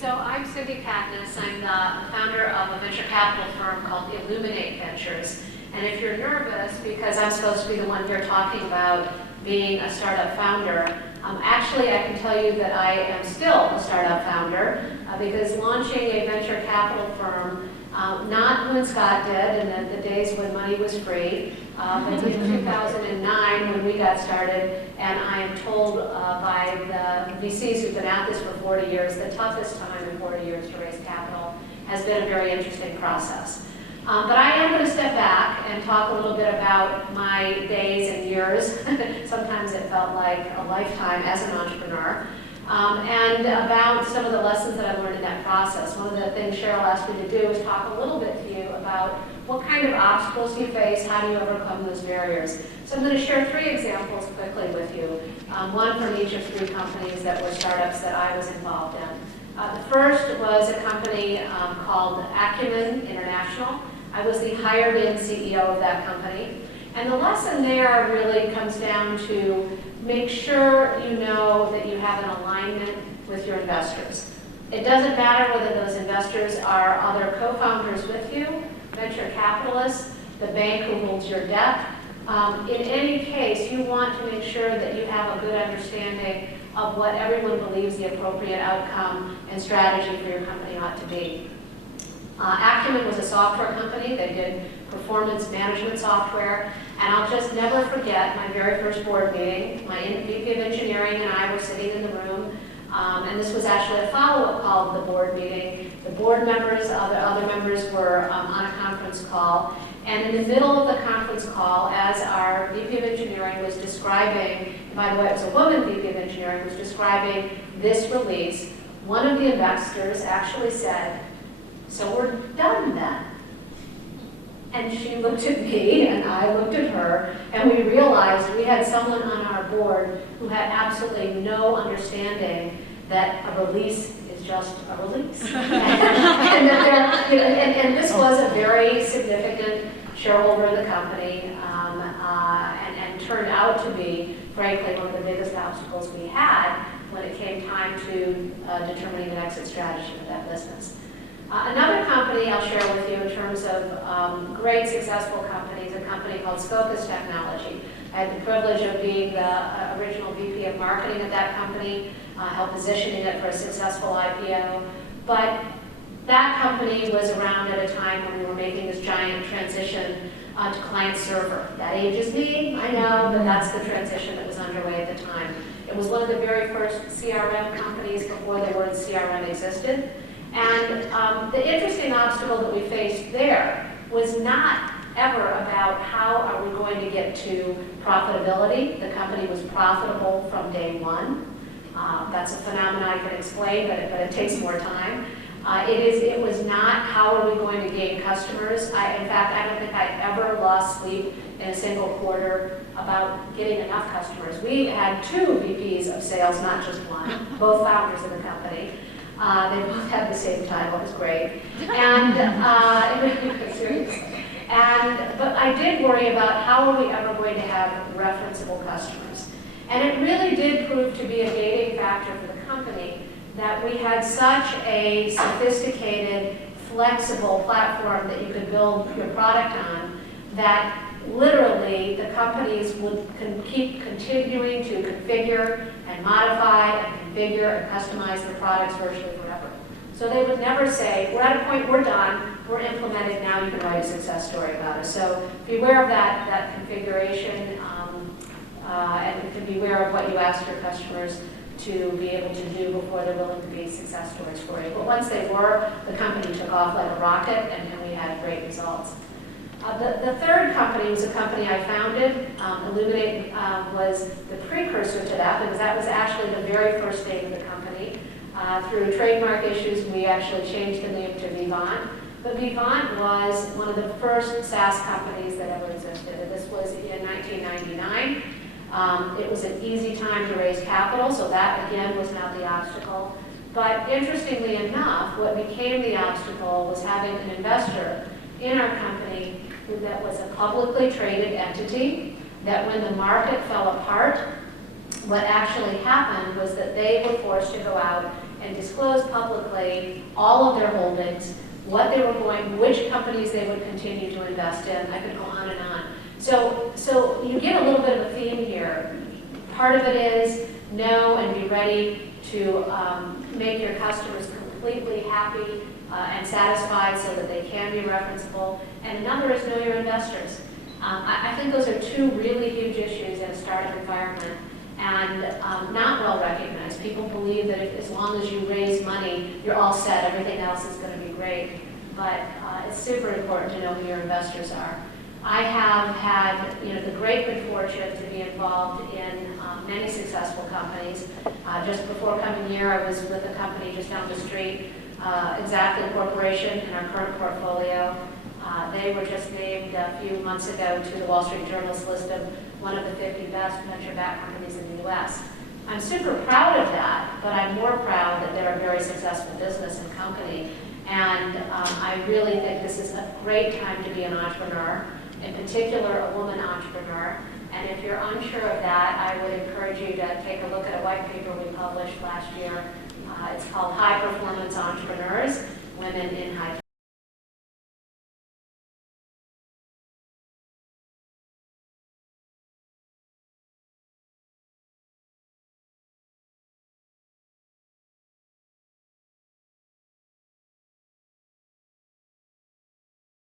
So I'm Cindy Padnos. I'm the founder of a venture capital firm called Illuminate Ventures. And if you're nervous, because I'm supposed to be the one here talking about being a startup founder, actually I can tell you that I am still a startup founder because launching a venture capital firm, not when Scott did and the days when money was free, but in 2009 when we got started, and I am told by the VCs who've been at this for 40 years, the toughest time in 40 years to raise capital has been a very interesting process. But I am going to step back and talk a little bit about my days and years. Sometimes it felt like a lifetime as an entrepreneur. And about some of the lessons that I've learned in that process. One of the things Cheryl asked me to do is talk a little bit to you about what kind of obstacles you face, how do you overcome those barriers. So I'm going to share 3 examples quickly with you, one from each of 3 companies that were startups that I was involved in. The first was a company called Acumen International. I was the hired-in CEO of that company. And the lesson there really comes down to make sure you know that you have an alignment with your investors. It doesn't matter whether those investors are other co-founders with you, venture capitalists, the bank who holds your debt. In any case, you want to make sure that you have a good understanding of what everyone believes the appropriate outcome and strategy for your company ought to be. Acumen was a software company. They did performance management software. And I'll just never forget my very first board meeting. My VP of engineering and I were sitting in the room. And this was actually a follow-up call to the board meeting. The board members, other members were on a conference call. And in the middle of the conference call, as our VP of engineering was describing, and by the way, it was a woman VP of engineering, was describing this release, one of the investors actually said, "So we're done then." And she looked at me, and I looked at her, and we realized we had someone on our board who had absolutely no understanding that a release is just a release. and this was a very significant shareholder of the company, and turned out to be, frankly, one of the biggest obstacles we had when it came time to determining an exit strategy for that business. Another company I'll share with you in terms of great successful companies, a company called Scopus Technology. I had the privilege of being the original VP of marketing at that company, helped positioning it for a successful IPO. But that company was around at a time when we were making this giant transition to client server. That ages me, I know, but that's the transition that was underway at the time. It was one of the very first CRM companies before the word CRM existed. And the interesting obstacle that we faced there was not ever about how are we going to get to profitability. The company was profitable from day one. That's a phenomenon I can explain, but it takes more time. It was not how are we going to gain customers. In fact, I don't think I ever lost sleep in a single quarter about getting enough customers. We had 2 VPs of sales, not just one, both founders of the company. They both had the same title. It was great. And but I did worry about how are we ever going to have referenceable customers. And it really did prove to be a gating factor for the company that we had such a sophisticated, flexible platform that you could build your product on that literally the companies would keep continuing to configure and modify and configure and customize their products virtually forever. So they would never say, we're at a point, we're done, we're implemented, now you can write a success story about it. So beware of that configuration, and beware of what you ask your customers to be able to do before they're willing to be success stories for you. But once they were, the company took off like a rocket, and we had great results. The third company was a company I founded. Illuminate was the precursor to that, because that was actually the very first name of the company. Through trademark issues, we actually changed the name to Vivant. But Vivant was one of the first SaaS companies that ever existed. And this was in 1999. It was an easy time to raise capital, so that, again, was not the obstacle. But interestingly enough, what became the obstacle was having an investor in our company that was a publicly traded entity, that when the market fell apart, what actually happened was that they were forced to go out and disclose publicly all of their holdings, what they were going, which companies they would continue to invest in. I could go on and on. So you get a little bit of a theme here. Part of it is know and be ready to make your customers completely happy and satisfied so that they can be referenceable. And another is know your investors. I think those are two really huge issues in a startup environment and not well recognized. People believe that as long as you raise money, you're all set, everything else is going to be great. But it's super important to know who your investors are. I have had the great good fortune to be involved in many successful companies. Just before coming here, I was with a company just down the street, Exactly Corporation, in our current portfolio. They were just named a few months ago to the Wall Street Journal's list of one of the 50 best venture-backed companies in the U.S. I'm super proud of that, but I'm more proud that they're a very successful business and company. And I really think this is a great time to be an entrepreneur, in particular a woman entrepreneur. And if you're unsure of that, I would encourage you to take a look at a white paper we published last year. It's called High Performance Entrepreneurs, Women in High